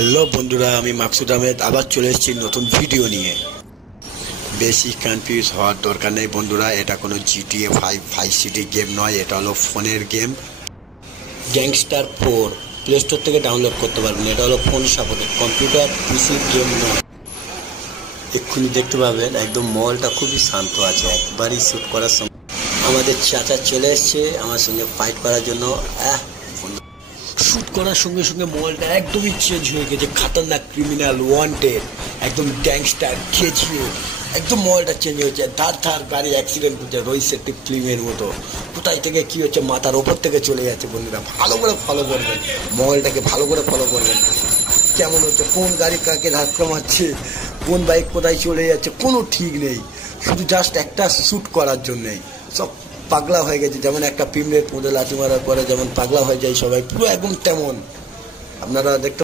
Hello বন্ধুরা, আমি মাকসুদ আহমেদ আবার চলে এসেছি নতুন ভিডিও নিয়ে। বেশি কনফিউজ হওয়ার দরকার নেই বন্ধুরা, এটা কোনো GTA 5 ফাইভ সিটি গেম নয়, এটা হলো ফোনের গেম। গ্যাংস্টার 4 প্লে স্টোর থেকে ডাউনলোড করতে পারবেন। এটা হলো phone supported, computer PC game নয়। এক্ষুনি দেখতে পাবেন একদম মহলটা খুবই শান্ত আছে, একবারই শ্যুট করার সময় আমাদের চাচা চলে এসছে আমার সঙ্গে ফাইট করার জন্য। শ্যুট করার সঙ্গে সঙ্গে মহলটা একদমই চেঞ্জ হয়ে গেছে, খাতারনাক ক্রিমিনাল ওয়ান্টেড, একদম গ্যাংস্টার কেজিও, একদম মহলটা চেঞ্জ হয়েছে। ধার ধার গাড়ি অ্যাক্সিডেন্ট করছে রোহিত ফিল্মের মতো। কোথায় থেকে কি হচ্ছে, মাথার ওপর থেকে চলে যাচ্ছে। বন্ধুরা ভালো করে ফলো করবেন, মহলটাকে ভালো করে ফলো করবেন। কেমন হচ্ছে, কোন গাড়ি কাকে ধাক্কা মারছে, কোন বাইক কোথায় চলে যাচ্ছে, কোনো ঠিক নেই। শুধু জাস্ট একটা শ্যুট করার জন্যেই সব পাগলা হয়ে গেছে। যেমন একটা পিমড়ের পোঁদে লাথি মারার পরে যেমন পাগলা হয়ে যায় সবাই, পুরো একদম তেমন আপনারা দেখতে